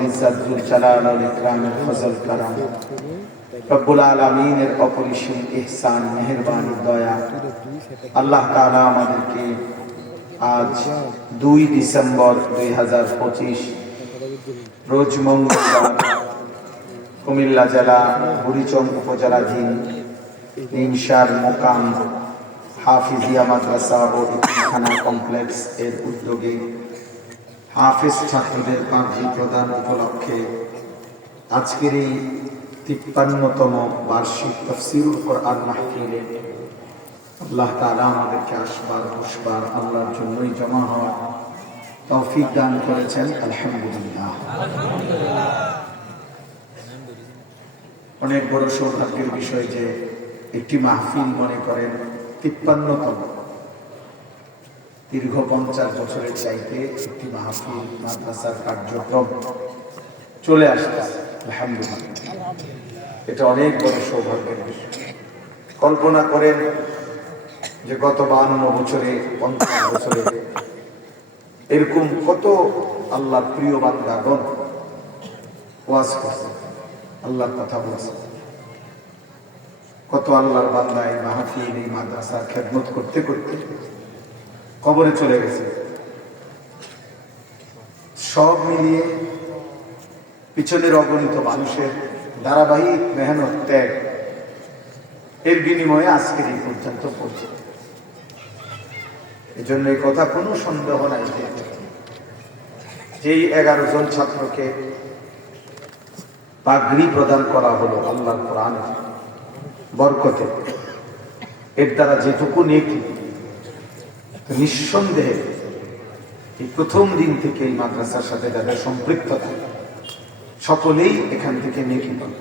রব্বুল ইজ্জত যুল জালাল ওয়াল ইকরামের ফজল কারাম, রব্বুল আলামিনের অপরিসীম ইহসান, মেহেরবানি, দয়া। আল্লাহ তাআলা আমাদেরকে আজ 2 ডিসেম্বর 2025 রোজ মঙ্গলবার কুমিল্লা জেলা বুড়িচং উপজেলাধীন নিমসার মোকাম হাফিজিয়া মাদ্রাসা ও ইতিমখানা কমপ্লেক্স এর উদ্যোগে হাফেজ ছাত্রদের পাগড়ি প্রদান উপলক্ষে আজকের এই 53তম বার্ষিক তাফসীরুল কোরআন মাহফিলে আল্লাহ তাআলা আমাদেরকে আসবার বসবার আল্লাহর জন্যই জমা হওয়া তৌফিক দান করেছেন। আলহামদুলিল্লাহ। অনেক বড় সৌভাগ্যের বিষয় যে একটি মাহফিল মনে করেন 53তম, দীর্ঘ 50 বছরের চাইতে একটি মাহফিল মাদ্রাসার কার্যক্রম চলে আসতেছে। আলহামদুলিল্লাহ, এটা অনেক বড় সৌভাগ্যের বিষয়। কল্পনা করেন যে গত 52 বছরে 50 বছরে এরকম কত আল্লাহর প্রিয় বান্দাগণ ওয়াজ করছে, আল্লাহর কথা বলছে। কত আল্লাহর বান্দা এই মাহফিল এই মাদ্রাসার খেদমত করতে করতে কবরে চলে গেছে। সব মিলিয়ে পিছনের অগণিত মানুষের ধারাবাহিক মেহনত ত্যাগ এর বিনিময়ে আজকের এই পর্যন্ত পৌঁছে। এজন্য এই কথা কোনো সন্দেহ নাই যে যেই 11 জন ছাত্রকে পাগড়ি প্রদান করা হলো আল্লাহর কোরআনের বরকতে, এর দ্বারা যেটুকু নেকি, নিঃসন্দেহে এই প্রথম দিন থেকে এই মাদ্রাসার সাথে যাদের সম্পৃক্ততা সকলেই এখান থেকে নেকি পাবে।